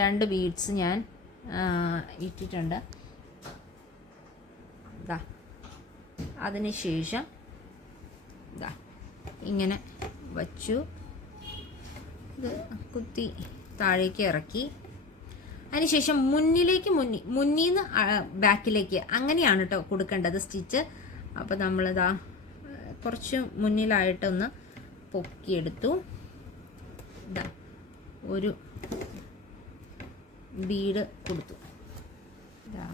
രണ്ട് ബീഡ്സ് ഞാൻ ഇട്ടിട്ടുണ്ട്. ഇതാ അതിനുശേഷം ഇതാ ഇങ്ങനെ വച്ചു. ഇത് കുത്തി താഴേക്ക് ഇറക്കി. അതിനുശേഷം മുന്നിലേക്ക് മുന്നി മുന്നിൽ നിന്ന് ബാക്കിലേക്ക് അങ്ങനെയാണ് കേട്ടോ കൊടുക്കേണ്ടത് സ്റ്റിച്ച്. അപ്പോൾ നമ്മളിതാ കുറച്ച് മുന്നിലായിട്ടൊന്ന് പൊക്കിയെടുത്തു. ഇതാ ഒരു ബീഡ് കൊടുത്തു. ഇതാ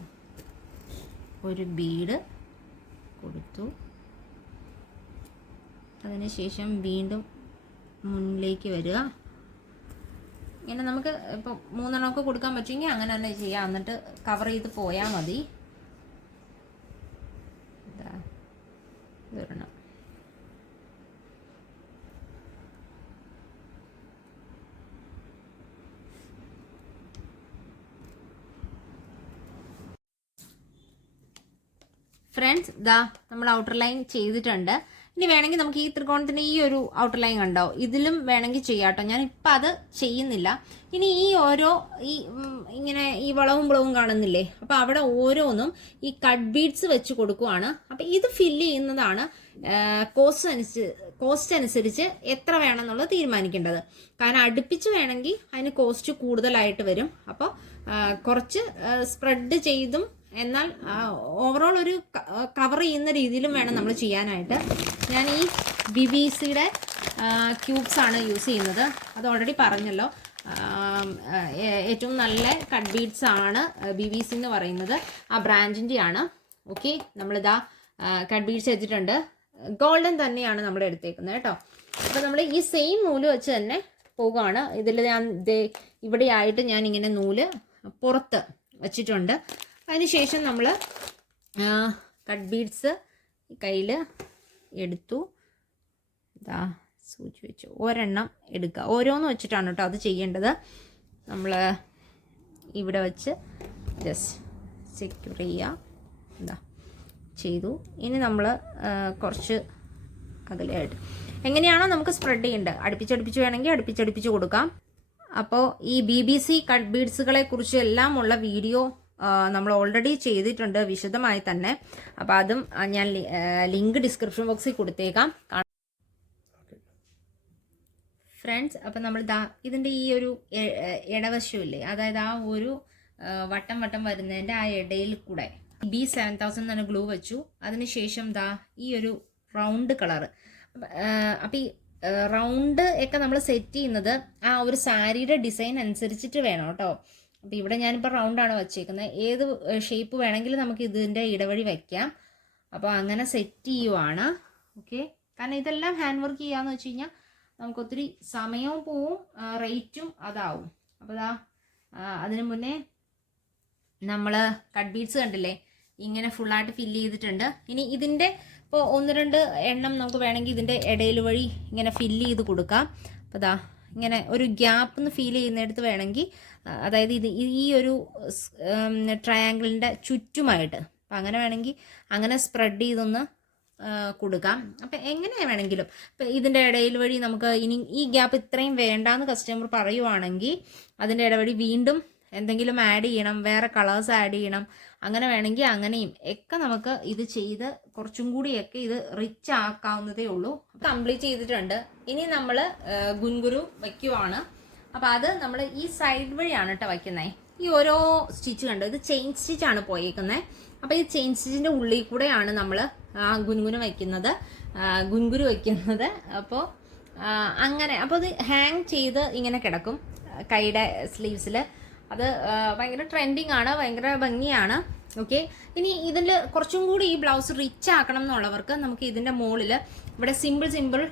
ഒരു ബീഡ് കൊടുത്തു. അതിനുശേഷം വീണ്ടും മുന്നിലേക്ക് വരിക. ഇങ്ങനെ നമുക്ക് ഇപ്പം മൂന്നെണ്ണമൊക്കെ കൊടുക്കാൻ പറ്റുമെങ്കിൽ അങ്ങനെ തന്നെ ചെയ്യാം. എന്നിട്ട് കവർ ചെയ്ത് പോയാൽ മതി ഇതാ ഇതൊരെണ്ണം ഫ്രണ്ട്സ് ദാ നമ്മൾ ഔട്ടർ ലൈൻ ചെയ്തിട്ടുണ്ട്. ഇനി വേണമെങ്കിൽ നമുക്ക് ഈ ത്രികോണത്തിന്റെ ഈ ഒരു ഔട്ടർ ലൈൻ കണ്ടോ? ഇതിലും വേണമെങ്കിൽ ചെയ്യാട്ടോ ഞാൻ ഇപ്പം അത് ചെയ്യുന്നില്ല. ഇനി ഈ ഓരോ ഈ ഇങ്ങനെ ഈ വളവും വളവും കാണുന്നില്ലേ? അപ്പോൾ അവിടെ ഓരോന്നും ഈ കട്ട് ബീഡ്സ് വെച്ച് കൊടുക്കുവാണ്. അപ്പോൾ ഇത് ഫില്ല് ചെയ്യുന്നതാണ് കോസ്റ്റ് അനുസരിച്ച് കോസ്റ്റ് അനുസരിച്ച് എത്ര വേണം എന്നുള്ളത് തീരുമാനിക്കേണ്ടത്. കാരണം അടുപ്പിച്ച് വേണമെങ്കിൽ അതിന് കോസ്റ്റ് കൂടുതലായിട്ട് വരും. അപ്പോൾ കുറച്ച് സ്പ്രെഡ് ചെയ്തും എന്നാൽ ഓവറോൾ ഒരു കവർ ചെയ്യുന്ന രീതിയിലും വേണം നമ്മൾ ചെയ്യാനായിട്ട്. ഞാൻ ഈ ബി ബി സിയുടെ ക്യൂബ്സ് ആണ് യൂസ് ചെയ്യുന്നത്. അത് ഓൾറെഡി പറഞ്ഞല്ലോ. ഏറ്റവും നല്ല കട്ട് ബീഡ്സ് ആണ് ബി ബി സി എന്ന് പറയുന്നത്. ആ ബ്രാൻഡിന്റെ ആണ്. ഓക്കെ നമ്മളിതാ കട്ട് ബീഡ്സ് എടുത്തിട്ടുണ്ട് ഗോൾഡൻ തന്നെയാണ് നമ്മൾ എടുത്തേക്കുന്നത് കേട്ടോ. അപ്പോൾ നമ്മൾ ഈ സെയിം നൂൽ വെച്ച് തന്നെ പോകുകയാണ് ഇതിൽ ഞാൻ ദേ ഇവിടെയായിട്ട് ഞാൻ ഇങ്ങനെ നൂൽ പുറത്ത് വെച്ചിട്ടുണ്ട്. അതിനുശേഷം നമ്മൾ കട്ട് ബീഡ്സ് കയ്യിൽ എടുത്തു. ഇതാ സൂചി വെച്ചു. ഒരെണ്ണം എടുക്കുക ഓരോന്ന് വെച്ചിട്ടാണ് കേട്ടോ അത് ചെയ്യേണ്ടത്. നമ്മൾ ഇവിടെ വെച്ച് ജസ്റ്റ് സെക്യൂർ ചെയ്യുക എന്താ ചെയ്തു. ഇനി നമ്മൾ കുറച്ച് അകലെയായിട്ട് എങ്ങനെയാണോ നമുക്ക് സ്പ്രെഡ് ചെയ്യേണ്ടത് അടുപ്പിച്ചടുപ്പിച്ച് വേണമെങ്കിൽ അടുപ്പിച്ചടുപ്പിച്ച് കൊടുക്കാം. അപ്പോൾ ഈ ബി ബി സി കട്ട് ബീഡ്സുകളെ കുറിച്ച് എല്ലാം ഉള്ള വീഡിയോ നമ്മൾ ഓൾറെഡി ചെയ്തിട്ടുണ്ട് വിശദമായി തന്നെ. അപ്പോൾ അതും ഞാൻ ലിങ്ക് ഡിസ്ക്രിപ്ഷൻ ബോക്സിൽ കൊടുത്തേക്കാം. ഫ്രണ്ട്സ് അപ്പം നമ്മൾ ദാ ഇതിന്റെ ഈ ഒരു ഇടവശമില്ലേ അതായത് ആ ഒരു വട്ടം വട്ടം വരുന്നതിന്റെ ആ ഇടയിൽ കൂടെ ബി സെവൻ തൗസൻഡ് തന്നെ ഗ്ലൂ വെച്ചു. അതിനുശേഷം ദാ ഈ ഒരു റൗണ്ട് കളറ് അപ്പം ഈ റൗണ്ട് ഒക്കെ നമ്മൾ സെറ്റ് ചെയ്യുന്നത് ആ ഒരു സാരിയുടെ ഡിസൈൻ അനുസരിച്ചിട്ട് വേണം കേട്ടോ. അപ്പോൾ ഇവിടെ ഞാനിപ്പോൾ റൗണ്ടാണ് വച്ചേക്കുന്നത് ഏത് ഷേപ്പ് വേണമെങ്കിലും നമുക്ക് ഇതിന്റെ ഇടവഴി വയ്ക്കാം അപ്പോൾ അങ്ങനെ സെറ്റ് ചെയ്യുവാണ്. ഓക്കെ കാരണം ഇതെല്ലാം ഹാൻഡ് വർക്ക് ചെയ്യാന്ന് വെച്ച് കഴിഞ്ഞാൽ നമുക്ക് ഒത്തിരി സമയവും പോവും റേറ്റും അതാവും. അപ്പോൾ ദാ അതിന് മുന്നേ നമ്മൾ കട്ട് ബീഡ്സ് കണ്ടില്ലേ? ഇങ്ങനെ ഫുള്ളായിട്ട് ഫില്ല് ചെയ്തിട്ടുണ്ട്. ഇനി ഇതിന്റെ ഇപ്പോൾ ഒന്ന് രണ്ട് എണ്ണം നമുക്ക് വേണമെങ്കിൽ ഇതിന്റെ ഇടയിൽ വഴി ഇങ്ങനെ ഫില്ല് ചെയ്ത് കൊടുക്കാം. അപ്പോൾ ദാ ഇങ്ങനെ ഒരു ഗ്യാപ്പ് എന്ന് ഫീൽ ചെയ്യുന്നിടത്ത് വേണമെങ്കിൽ അതായത് ഇത് ഈ ഒരു ട്രയാങ്കിളിന്റെ ചുറ്റുമായിട്ട് അപ്പം അങ്ങനെ വേണമെങ്കിൽ അങ്ങനെ സ്പ്രെഡ് ചെയ്തൊന്ന് കൊടുക്കാം. അപ്പം എങ്ങനെ വേണമെങ്കിലും ഇപ്പം ഇതിന്റെ ഇടയിൽ വഴി നമുക്ക് ഇനി ഈ ഗ്യാപ്പ് ഇത്രയും വേണ്ടാന്ന് കസ്റ്റമർ പറയുവാണെങ്കിൽ അതിന്റെ ഇടവഴി വീണ്ടും എന്തെങ്കിലും ആഡ് ചെയ്യണം വേറെ കളേഴ്സ് ആഡ് ചെയ്യണം അങ്ങനെ വേണമെങ്കിൽ അങ്ങനെയും ഒക്കെ നമുക്ക് ഇത് ചെയ്ത് കുറച്ചും കൂടിയൊക്കെ ഇത് റിച്ച് ആക്കാവുന്നതേ ഉള്ളൂ. കംപ്ലീറ്റ് ചെയ്തിട്ടുണ്ട്. ഇനി നമ്മൾ ഗുൻഗുരു വയ്ക്കുവാണ്. അപ്പോൾ അത് നമ്മൾ ഈ സൈഡ് വഴിയാണ് കേട്ടോ വയ്ക്കുന്നത് ഈ ഓരോ സ്റ്റിച്ച് കണ്ടോ? ഇത് ചെയിൻ സ്റ്റിച്ചാണ് പോയേക്കുന്നത് അപ്പോൾ ഈ ചെയിൻ സ്റ്റിച്ചിന്റെ ഉള്ളിൽ കൂടെയാണ് നമ്മൾ ഗുൻഗുന് വയ്ക്കുന്നത്. ഗുൻഗുരു വയ്ക്കുന്നത്. അപ്പോൾ അങ്ങനെ. അപ്പോൾ ഇത് ഹാങ് ചെയ്ത് ഇങ്ങനെ കിടക്കും. കൈയുടെ സ്ലീവ്സിൽ അത് ഭയങ്കര ട്രെൻഡിങ് ആണ് ഭയങ്കര ഭംഗിയാണ്. ഓക്കെ ഇനി ഇതിൽ കുറച്ചും കൂടി ഈ ബ്ലൗസ് റിച്ച് ആക്കണം എന്നുള്ളവർക്ക് നമുക്ക് ഇതിന്റെ മുകളിൽ ഇവിടെ സിമ്പിൾ സിമ്പിൾ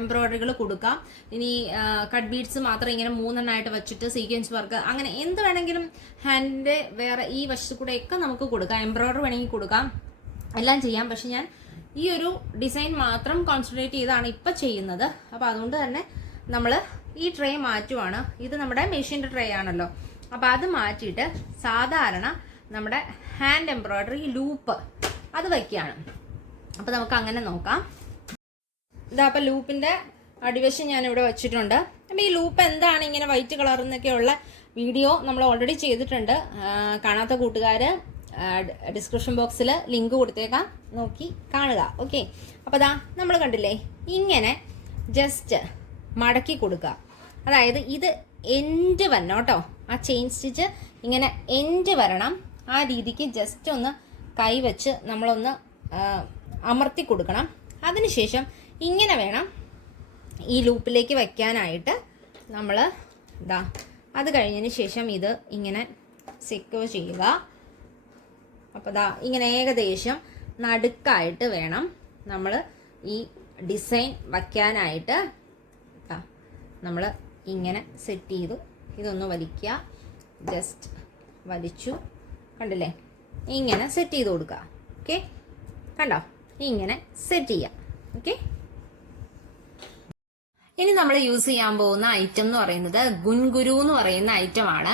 എംബ്രോയിഡറികൾ കൊടുക്കാം. ഇനി കട്ട് ബീഡ്സ് മാത്രം ഇങ്ങനെ മൂന്നെണ്ണമായിട്ട് വെച്ചിട്ട് സീക്വൻസ് വർക്ക് അങ്ങനെ എന്ത് വേണമെങ്കിലും ഹാൻഡിന്റെ വേറെ ഈ വശത്ത് കൂടെയൊക്കെ നമുക്ക് കൊടുക്കാം. എംബ്രോയിഡറി വേണമെങ്കിൽ കൊടുക്കാം. എല്ലാം ചെയ്യാം. പക്ഷെ ഞാൻ ഈ ഒരു ഡിസൈൻ മാത്രം കോൺസെൻട്രേറ്റ് ചെയ്താണ് ഇപ്പം ചെയ്യുന്നത്. അപ്പോൾ അതുകൊണ്ട് തന്നെ നമ്മൾ ഈ ട്രേ മാറ്റുവാണ്. ഇത് നമ്മുടെ മെഷീന്റെ ട്രേ ആണല്ലോ. അപ്പോൾ അത് മാറ്റിയിട്ട് സാധാരണ നമ്മുടെ ഹാൻഡ് എംബ്രോയിഡറി ലൂപ്പ് അത് വയ്ക്കുകയാണ് അപ്പോൾ നമുക്ക് അങ്ങനെ നോക്കാം. ഇതാ അപ്പം ലൂപ്പിന്റെ അടിവശം ഞാൻ ഇവിടെ വെച്ചിട്ടുണ്ട്. അപ്പം ഈ ലൂപ്പ് എന്താണ് ഇങ്ങനെ വൈറ്റ് കളർ എന്നൊക്കെയുള്ള വീഡിയോ നമ്മൾ ഓൾറെഡി ചെയ്തിട്ടുണ്ട്. കാണാത്ത കൂട്ടുകാർ ഡിസ്ക്രിപ്ഷൻ ബോക്സിൽ ലിങ്ക് കൊടുത്തേക്കാം. നോക്കി കാണുക. ഓക്കെ അപ്പോൾ ദാ നമ്മൾ കണ്ടില്ലേ ഇങ്ങനെ ജസ്റ്റ് മടക്കി കൊടുക്കുക. അതായത് ഇത് എൻഡ് വരണം കേട്ടോ ആ ചെയിൻ സ്റ്റിച്ച് ഇങ്ങനെ എൻഡ് വരണം. ആ രീതിക്ക് ജസ്റ്റ് ഒന്ന് കൈവച്ച് നമ്മളൊന്ന് അമർത്തി കൊടുക്കണം. അതിനുശേഷം ഇങ്ങനെ വേണം ഈ ലൂപ്പിലേക്ക് വയ്ക്കാനായിട്ട് നമ്മൾ ഇതാ അത് കഴിഞ്ഞതിന് ശേഷം ഇത് ഇങ്ങനെ സെക്യൂർ ചെയ്യുക. അപ്പോൾ ദാ ഇങ്ങനെ ഏകദേശം നടുക്കായിട്ട് വേണം നമ്മൾ ഈ ഡിസൈൻ വയ്ക്കാനായിട്ട് നമ്മൾ ഇങ്ങനെ സെറ്റ് ചെയ്തു. ഇതൊന്ന് വലിക്കുക. ജസ്റ്റ് വലിച്ചു. കണ്ടില്ലേ? ഇങ്ങനെ സെറ്റ് ചെയ്ത് കൊടുക്കുക. ഓക്കെ കണ്ടോ? ഇങ്ങനെ സെറ്റ് ചെയ്യാം ഓക്കെ ഇനി നമ്മൾ യൂസ് ചെയ്യാൻ പോകുന്ന ഐറ്റം എന്ന് പറയുന്നത് ഗുൻഗുരു എന്ന് പറയുന്ന ഐറ്റം ആണ്.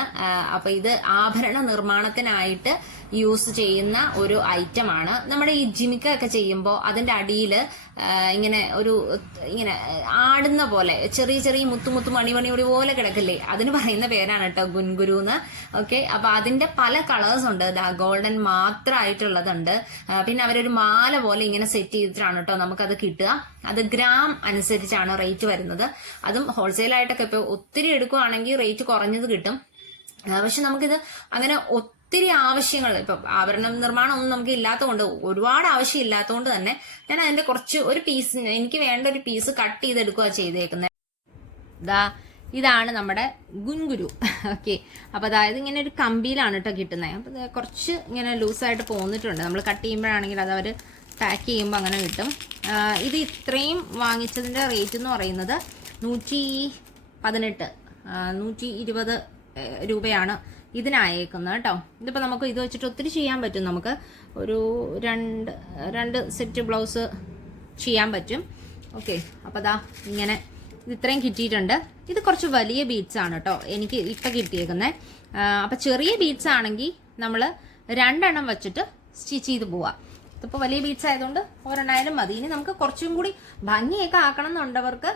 അപ്പൊ ഇത് ആഭരണ നിർമ്മാണത്തിനായിട്ട് യൂസ് ചെയ്യുന്ന ഒരു ഐറ്റം ആണ്. നമ്മുടെ ഈ ജിമിക്ക ഒക്കെ ചെയ്യുമ്പോൾ അതിന്റെ അടിയിൽ ഇങ്ങനെ ഒരു ഇങ്ങനെ ആടുന്ന പോലെ ചെറിയ ചെറിയ മുത്തു മുത്തു മണി മണി മണി പോലെ കിടക്കില്ലേ? അതിന് പറയുന്ന പേരാണ് കേട്ടോ ഗുൻഗുരു എന്ന് ഓക്കെ അപ്പൊ അതിന്റെ പല കളേഴ്സ് ഉണ്ട്. ഗോൾഡൻ മാത്രമായിട്ടുള്ളതുണ്ട് പിന്നെ അവരൊരു മാല പോലെ ഇങ്ങനെ സെറ്റ് ചെയ്തിട്ടാണ് കേട്ടോ നമുക്കത് കിട്ടുക. അത് ഗ്രാം അനുസരിച്ചാണ് റേറ്റ് വരുന്നത്. അതും ഹോൾസെയിൽ ആയിട്ടൊക്കെ ഇപ്പോൾ ഒത്തിരി എടുക്കുവാണെങ്കിൽ റേറ്റ് കുറഞ്ഞത് കിട്ടും. പക്ഷെ നമുക്കിത് അങ്ങനെ ഒത്തിരി ആവശ്യങ്ങൾ ഇപ്പൊ ആഭരണ നിർമ്മാണം ഒന്നും നമുക്ക് ഇല്ലാത്തതുകൊണ്ട് ഒരുപാട് ആവശ്യം ഇല്ലാത്തതുകൊണ്ട് തന്നെ ഞാൻ അതിന്റെ കുറച്ച് ഒരു പീസ് എനിക്ക് വേണ്ട ഒരു പീസ് കട്ട് ചെയ്തെടുക്കുക ചെയ്തേക്കുന്നത് ദാ ഇതാണ് നമ്മുടെ ഗുൻഗുരു. ഓക്കെ അപ്പോൾ അതായത് ഇങ്ങനെ ഒരു കമ്പിയിലാണ് കേട്ടോ കിട്ടുന്നത്. അപ്പോൾ കുറച്ച് ഇങ്ങനെ ലൂസായിട്ട് പോന്നിട്ടുണ്ട്. നമ്മൾ കട്ട് ചെയ്യുമ്പോഴാണെങ്കിൽ അത് അവർ പാക്ക് ചെയ്യുമ്പോൾ അങ്ങനെ കിട്ടും. ഇത് ഇത്രയും വാങ്ങിച്ചതിന്റെ റേറ്റ് എന്ന് പറയുന്നത് നൂറ്റി പതിനെട്ട് നൂറ്റി ഇരുപത് രൂപയാണ്. ഇതിനായേക്കുന്നത് കേട്ടോ. ഇതിപ്പോൾ നമുക്ക് ഇത് വെച്ചിട്ട് ഒത്തിരി ചെയ്യാൻ പറ്റും. നമുക്ക് ഒരു രണ്ട് രണ്ട് സെറ്റ് ബ്ലൗസ് ചെയ്യാൻ പറ്റും. ഓക്കെ അപ്പോൾ അതാ ഇങ്ങനെ ഇത് ഇത്രയും കിട്ടിയിട്ടുണ്ട്. ഇത് കുറച്ച് വലിയ ബീഡ്സ് ആണ് കേട്ടോ. എനിക്ക് ഇപ്പം കിട്ടിയേക്കുന്നത് അപ്പം ചെറിയ ബീഡ്സ് ആണെങ്കിൽ നമ്മൾ രണ്ടെണ്ണം വെച്ചിട്ട് സ്റ്റിച്ച് ചെയ്ത് പോവാം. ഇതിപ്പോൾ വലിയ ബീഡ്സ് ആയതുകൊണ്ട് ഒരെണ്ണായാലും മതി. ഇനി നമുക്ക് കുറച്ചും കൂടി ഭംഗിയൊക്കെ ആക്കണം എന്നുള്ളവർക്ക്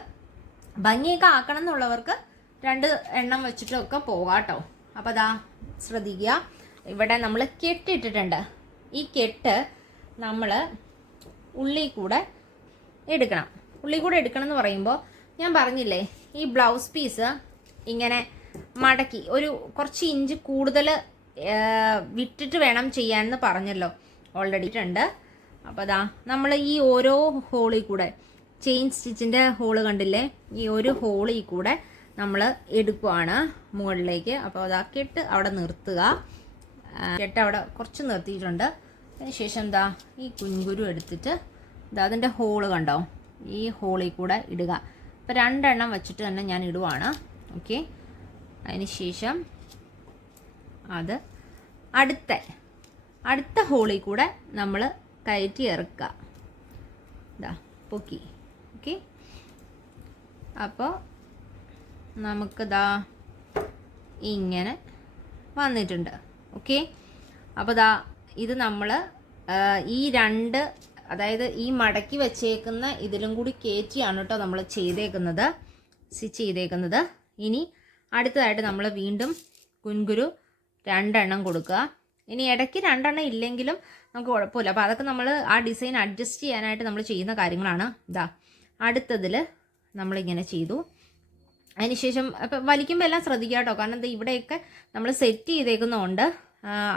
ഭംഗിയൊക്കെ ആക്കണം എന്നുള്ളവർക്ക് രണ്ട് എണ്ണം വെച്ചിട്ടൊക്കെ പോകാം കേട്ടോ. അപ്പോൾ അതാ ശ്രദ്ധിക്കുക. ഇവിടെ നമ്മൾ കെട്ടിട്ടിട്ടുണ്ട് ഈ കെട്ട് നമ്മൾ ഉള്ളിൽ കൂടെ എടുക്കണം. ഉള്ളിൽ കൂടെ എടുക്കണം എന്ന് പറയുമ്പോൾ ഞാൻ പറഞ്ഞില്ലേ ഈ ബ്ലൗസ് പീസ് ഇങ്ങനെ മടക്കി ഒരു കുറച്ച് ഇഞ്ച് കൂടുതൽ വിട്ടിട്ട് വേണം ചെയ്യാമെന്ന് പറഞ്ഞല്ലോ. ഓൾറെഡി ഉണ്ട് അപ്പോൾ അതാ നമ്മൾ ഈ ഓരോ ഹോളിൽ കൂടെ ചെയിൻ സ്റ്റിച്ചിന്റെ ഹോൾ കണ്ടില്ലേ ഈ ഒരു ഹോളിൽ കൂടെ നമ്മൾ എടുക്കുവാണ് മുകളിലേക്ക്. അപ്പോൾ അതാ കെട്ട് അവിടെ നിർത്തുക. കെട്ട് അവിടെ കുറച്ച് നിർത്തിയിട്ടുണ്ട്. അതിനുശേഷം എന്താ ഈ കുഞ്ഞുരു എടുത്തിട്ട് ഇതാ അതിന്റെ ഹോൾ കണ്ടോ? ഈ ഹോളിൽ കൂടെ ഇടുക. അപ്പോൾ രണ്ടെണ്ണം വെച്ചിട്ട് തന്നെ ഞാൻ ഇടുവാണ്. ഓക്കെ. ശേഷം അത് അടുത്ത അടുത്ത ഹോളിൽ കൂടെ നമ്മൾ കയറ്റി ഇറക്കുക. ഇതാ പൊക്കി. ഓക്കെ. അപ്പോൾ നമുക്കിതാ ഇങ്ങനെ വന്നിട്ടുണ്ട്. ഓക്കെ അപ്പോൾ ദാ ഇത് നമ്മൾ ഈ രണ്ട് അതായത് ഈ മടക്കി വെച്ചേക്കുന്ന ഇതിലും കൂടി കയറ്റിയാണ് കേട്ടോ നമ്മൾ ചെയ്തേക്കുന്നത്. സ്റ്റിച്ച് ചെയ്തേക്കുന്നത്. ഇനി അടുത്തതായിട്ട് നമ്മൾ വീണ്ടും കുൻകുരു രണ്ടെണ്ണം കൊടുക്കുക. ഇനി ഇടയ്ക്ക് രണ്ടെണ്ണം ഇല്ലെങ്കിലും നമുക്ക് കുഴപ്പമില്ല. അപ്പോൾ അതൊക്കെ നമ്മൾ ആ ഡിസൈൻ അഡ്ജസ്റ്റ് ചെയ്യാനായിട്ട് നമ്മൾ ചെയ്യുന്ന കാര്യങ്ങളാണ് ഇതാ അടുത്തതിൽ നമ്മളിങ്ങനെ ചെയ്തു. അതിനുശേഷം അപ്പം വലിക്കുമ്പോൾ എല്ലാം ശ്രദ്ധിക്കുക കേട്ടോ. കാരണം എന്താ ഇവിടെയൊക്കെ നമ്മൾ സെറ്റ് ചെയ്തേക്കുന്നതുകൊണ്ട്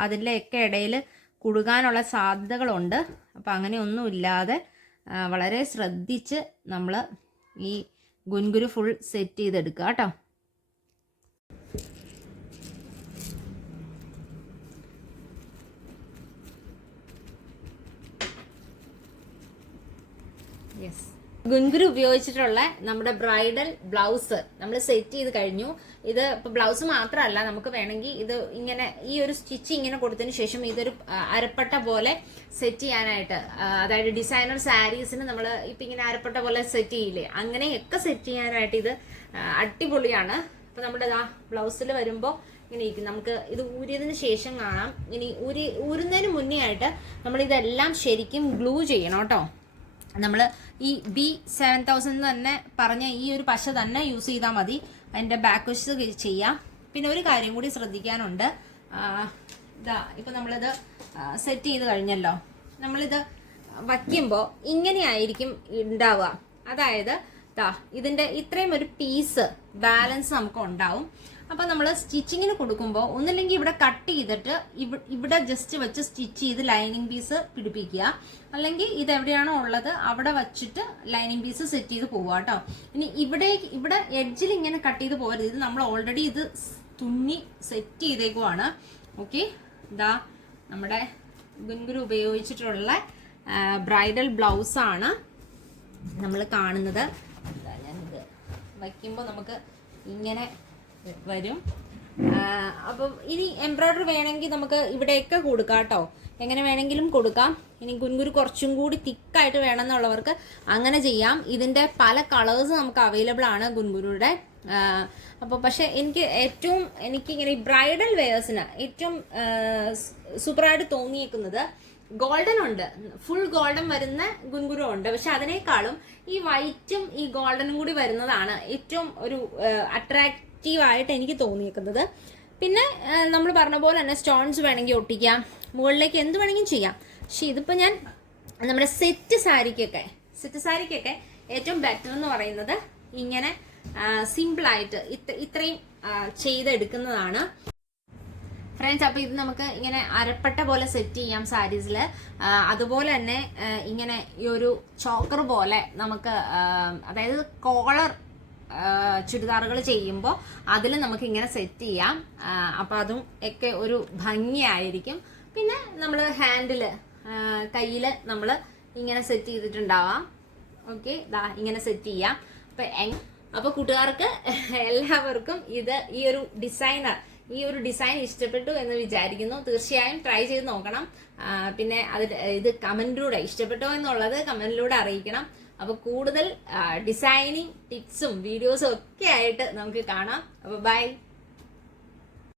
അതിന്റെയൊക്കെ ഇടയിൽ കുടുങ്ങാനുള്ള സാധ്യതകളുണ്ട്. അപ്പം അങ്ങനെയൊന്നും ഇല്ലാതെ വളരെ ശ്രദ്ധിച്ച് നമ്മൾ ഈ ഗുൻഗുരു ഫുൾ സെറ്റ് ചെയ്തെടുക്കുക കേട്ടോ. യെസ് ഗുൻഗുരു ഉപയോഗിച്ചിട്ടുള്ള നമ്മുടെ ബ്രൈഡൽ ബ്ലൗസ് നമ്മൾ സെറ്റ് ചെയ്ത് കഴിഞ്ഞു. ഇത് ഇപ്പൊ ബ്ലൗസ് മാത്രമല്ല നമുക്ക് വേണമെങ്കിൽ ഇത് ഇങ്ങനെ ഈ ഒരു സ്റ്റിച്ച് ഇങ്ങനെ കൊടുത്തതിന് ശേഷം ഇതൊരു അരപ്പെട്ട പോലെ സെറ്റ് ചെയ്യാനായിട്ട് അതായത് ഡിസൈനർ സാരീസിന് നമ്മൾ ഇപ്പൊ ഇങ്ങനെ അരപ്പട്ട പോലെ സെറ്റ് ചെയ്യില്ലേ അങ്ങനെയൊക്കെ സെറ്റ് ചെയ്യാനായിട്ട് ഇത് അടിപൊളിയാണ്. അപ്പൊ നമ്മുടെ ആ ബ്ലൗസിൽ വരുമ്പോൾ ഇങ്ങനെ ഇരിക്കും നമുക്ക് ഇത് ഊരിയതിന് ശേഷം കാണാം. ഇനി ഊരി ഊരുന്നതിന് മുന്നേ ആയിട്ട് നമ്മൾ ഇതെല്ലാം ശരിക്കും ഗ്ലൂ ചെയ്യണം കേട്ടോ. നമ്മൾ ഈ ബി സെവൻ തൗസൻഡ് തന്നെ പറഞ്ഞ ഈ ഒരു പശ തന്നെ യൂസ് ചെയ്താൽ മതി. അതിന്റെ ബാക്ക് വശത്ത് ചെയ്യാം. പിന്നെ ഒരു കാര്യം കൂടി ശ്രദ്ധിക്കാനുണ്ട്. ഇതാ ഇപ്പം നമ്മളിത് സെറ്റ് ചെയ്ത് കഴിഞ്ഞല്ലോ. നമ്മളിത് വയ്ക്കുമ്പോൾ ഇങ്ങനെയായിരിക്കും ഉണ്ടാവുക അതായത് ദാ ഇതിന്റെ ഇത്രയും ഒരു പീസ് ബാലൻസ് നമുക്ക് ഉണ്ടാവും. അപ്പോൾ നമ്മൾ സ്റ്റിച്ചിങ്ങിന് കൊടുക്കുമ്പോൾ ഒന്നില്ലെങ്കിൽ ഇവിടെ കട്ട് ചെയ്തിട്ട് ഇവിടെ ജസ്റ്റ് വെച്ച് സ്റ്റിച്ച് ചെയ്ത് ലൈനിങ് പീസ് പിടിപ്പിക്കുക. അല്ലെങ്കിൽ ഇത് എവിടെയാണോ ഉള്ളത് അവിടെ വച്ചിട്ട് ലൈനിങ് പീസ് സെറ്റ് ചെയ്ത് പോവുക കേട്ടോ. ഇനി ഇവിടെ ഇവിടെ എഡ്ജിൽ ഇങ്ങനെ കട്ട് ചെയ്ത് പോകരുത്. ഇത് നമ്മൾ ഓൾറെഡി ഇത് തുന്നി സെറ്റ് ചെയ്തേക്കുവാണ്. ഓക്കെ ഇതാ നമ്മുടെ ഗുൻഗുരു ഉപയോഗിച്ചിട്ടുള്ള ബ്രൈഡൽ ബ്ലൗസാണ് നമ്മൾ കാണുന്നത്. ഞാൻ ഞാനിത് വയ്ക്കുമ്പോൾ നമുക്ക് ഇങ്ങനെ വരും. അപ്പം ഇനി എംബ്രോയ്ഡറി വേണമെങ്കിൽ നമുക്ക് ഇവിടെയൊക്കെ കൊടുക്കാം കേട്ടോ. എങ്ങനെ വേണമെങ്കിലും കൊടുക്കാം. ഇനി കുൻകുരു കുറച്ചും കൂടി തിക്കായിട്ട് വേണമെന്നുള്ളവർക്ക് അങ്ങനെ ചെയ്യാം. ഇതിന്റെ പല കളേഴ്സ് നമുക്ക് അവൈലബിൾ ആണ് ഗുൻഗുരുടെ. അപ്പോൾ പക്ഷേ എനിക്ക് ഏറ്റവും എനിക്ക് ഇങ്ങനെ ഈ ബ്രൈഡൽ വെയേഴ്സിന് ഏറ്റവും സൂപ്പറായിട്ട് തോന്നിയേക്കുന്നത് ഗോൾഡൻ ഉണ്ട്. ഫുൾ ഗോൾഡൻ വരുന്ന ഗുൻഗുരു ഉണ്ട്. പക്ഷെ അതിനേക്കാളും ഈ വൈറ്റും ഈ ഗോൾഡനും കൂടി വരുന്നതാണ് ഏറ്റവും ഒരു അട്രാക്റ്റീവ് ആയിട്ട് എനിക്ക് തോന്നിയേക്കുന്നത്. പിന്നെ നമ്മൾ പറഞ്ഞ പോലെ തന്നെ സ്റ്റോൺസ് വേണമെങ്കിൽ ഒട്ടിക്കാം. മുകളിലേക്ക് എന്ത് വേണമെങ്കിലും ചെയ്യാം. പക്ഷെ ഇതിപ്പോൾ ഞാൻ നമ്മുടെ സെറ്റ് സാരിക്കൊക്കെ സെറ്റ് സാരിക്കൊക്കെ ഏറ്റവും ബെറ്റർ എന്ന് പറയുന്നത് ഇങ്ങനെ സിമ്പിളായിട്ട് ഇത്ര ഇത്രയും ചെയ്തെടുക്കുന്നതാണ്. ഫ്രണ്ട്സ് അപ്പോൾ ഇത് നമുക്ക് ഇങ്ങനെ അരപ്പട്ട പോലെ സെറ്റ് ചെയ്യാം സാരീസിൽ അതുപോലെ തന്നെ ഇങ്ങനെ ഈ ഒരു ചോക്കർ പോലെ നമുക്ക് അതായത് കോളർ ചുരിദാറുകൾ ചെയ്യുമ്പോൾ അതിൽ നമുക്ക് ഇങ്ങനെ സെറ്റ് ചെയ്യാം അപ്പോൾ അതും ഒക്കെ ഒരു ഭംഗിയായിരിക്കും. പിന്നെ നമ്മൾ ഹാൻഡിൽ കയ്യിൽ നമ്മൾ ഇങ്ങനെ സെറ്റ് ചെയ്തിട്ടുണ്ടാവാം. ഓക്കെ ദാ ഇങ്ങനെ സെറ്റ് ചെയ്യാം. അപ്പം അപ്പോൾ കൂട്ടുകാർക്ക് എല്ലാവർക്കും ഇത് ഈ ഒരു ഡിസൈനർ ഈ ഒരു ഡിസൈൻ ഇഷ്ടപ്പെട്ടു എന്ന് വിചാരിക്കുന്നു. തീർച്ചയായും ട്രൈ ചെയ്ത് നോക്കണം. പിന്നെ അത് ഇത് കമന്റിലൂടെ ഇഷ്ടപ്പെട്ടോ എന്നുള്ളത് കമന്റിലൂടെ അറിയിക്കണം. അപ്പോൾ കൂടുതൽ ഡിസൈനിങ് ടിപ്സും വീഡിയോസും ഒക്കെ ആയിട്ട് നമുക്ക് കാണാം. അപ്പോൾ ബൈ